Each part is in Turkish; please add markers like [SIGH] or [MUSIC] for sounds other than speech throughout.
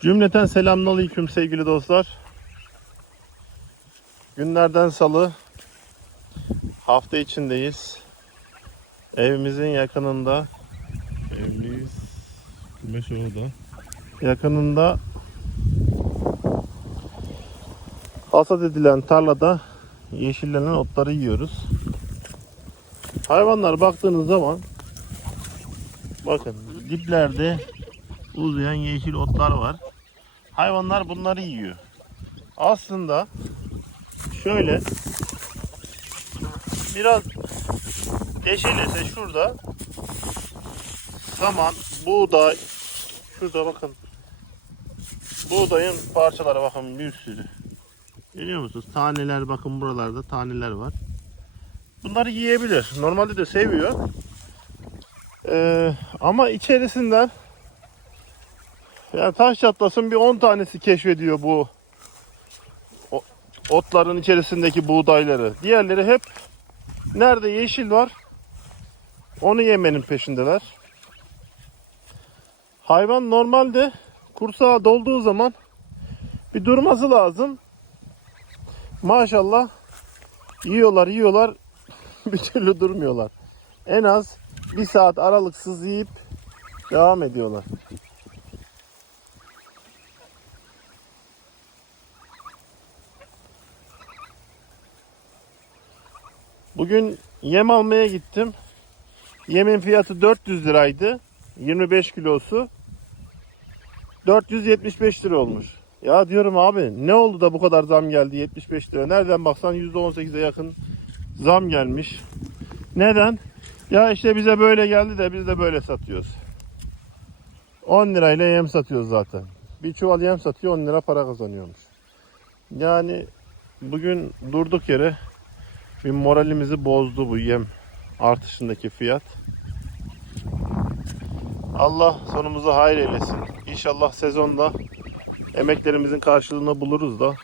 Cümleten selamünaleyküm sevgili dostlar. Günlerden salı. Hafta içindeyiz. Evimizin yakınında. Evliyiz. Güneş orada. Yakınında hasat edilen tarlada yeşillenen otları yiyoruz. Hayvanlar baktığınız zaman bakın diplerde uzayan yeşil otlar var. Hayvanlar bunları yiyor. Aslında şöyle biraz deşelese şurada saman, buğday şurada bakın buğdayın parçaları bakın bir sürü. Görüyor musunuz? Taneler bakın buralarda taneler var. Bunları yiyebilir. Normalde de seviyor. Ee, ama içerisinden yani taş çatlasın bir 10 tanesi keşfediyor bu otların içerisindeki buğdayları. Diğerleri hep nerede yeşil var onu yemenin peşindeler. Hayvan normalde kursağı dolduğu zaman bir durması lazım. Maşallah yiyorlar yiyorlar [LAUGHS] bir türlü durmuyorlar. En az bir saat aralıksız yiyip devam ediyorlar. Bugün yem almaya gittim. Yemin fiyatı 400 liraydı. 25 kilosu. 475 lira olmuş. Ya diyorum abi ne oldu da bu kadar zam geldi 75 lira. Nereden baksan %18'e yakın zam gelmiş. Neden? Ya işte bize böyle geldi de biz de böyle satıyoruz. 10 lirayla yem satıyoruz zaten. Bir çuval yem satıyor 10 lira para kazanıyormuş. Yani bugün durduk yere bir moralimizi bozdu bu yem artışındaki fiyat. Allah sonumuzu hayır eylesin. İnşallah sezonda emeklerimizin karşılığını buluruz da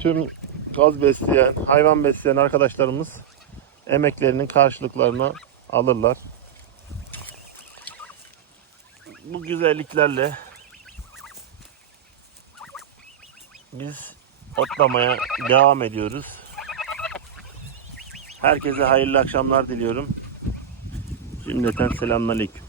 tüm gaz besleyen, hayvan besleyen arkadaşlarımız emeklerinin karşılıklarını alırlar. Bu güzelliklerle biz otlamaya devam ediyoruz. Herkese hayırlı akşamlar diliyorum. Cümleten selamünaleyküm.